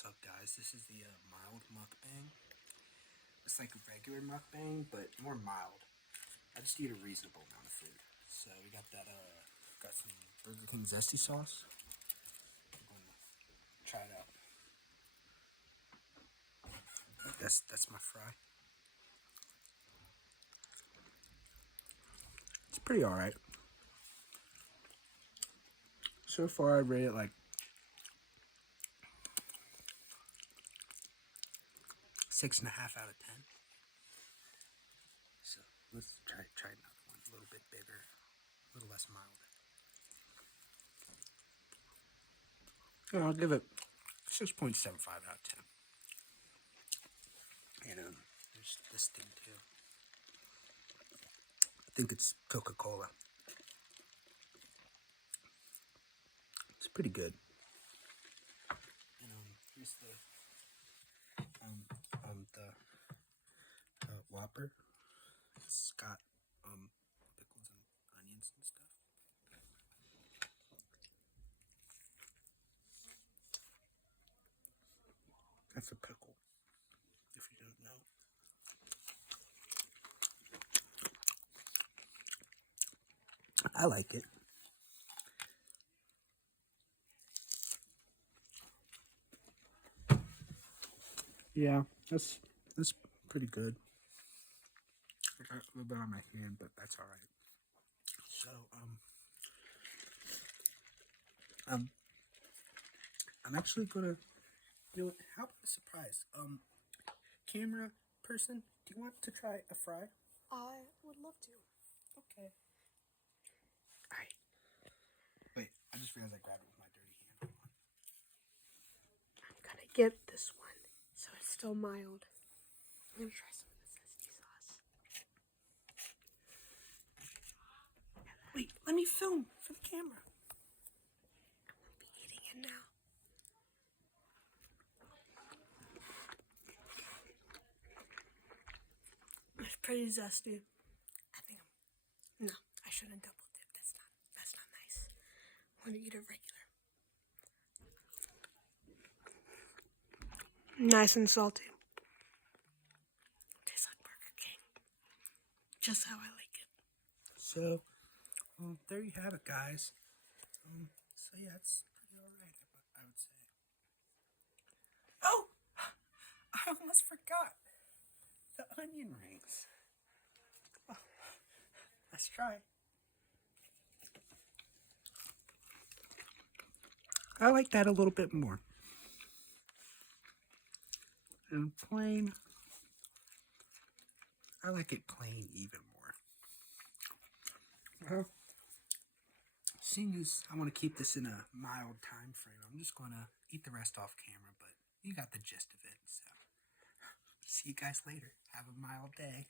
What's up, guys? This is the mild mukbang. It's like a regular mukbang, but more mild. I just eat a reasonable amount of food. So we got that, got some Burger King zesty sauce. I'm gonna try it out. That's my fry. It's pretty alright. So far, I rate it like 6.5 out of 10. So let's try another one, a little bit bigger, a little less mild. And I'll give it 6.75 out of 10. And there's this thing too. I think it's Coca-Cola. It's pretty good. And here's the Whopper. It's got pickles and onions and stuff. That's a pickle, if you don't know. I like it. Yeah, that's pretty good. I got a little bit on my hand, but that's all right. So I'm actually gonna do. How about a surprise? Camera person, do you want to try a fry? I would love to. Okay. Alright. Wait, I just realized I grabbed it with my dirty hand. I'm gonna get this one, so it's still mild. I'm gonna try some of this zesty sauce. Wait, let me film for the camera. I'm gonna be eating it now. It's pretty zesty. No, I shouldn't double dip. That's not nice. I want to eat it regular. Nice and salty. Tastes like Burger King. Just how I like it. So, there you have it, guys. So yeah, it's pretty alright, I would say. Oh! I almost forgot the onion rings. Oh, let's try. I like that a little bit more. And plain, I like it plain even more. Well, seeing as I want to keep this in a mild time frame, I'm just going to eat the rest off camera, but you got the gist of it. So, see you guys later. Have a mild day.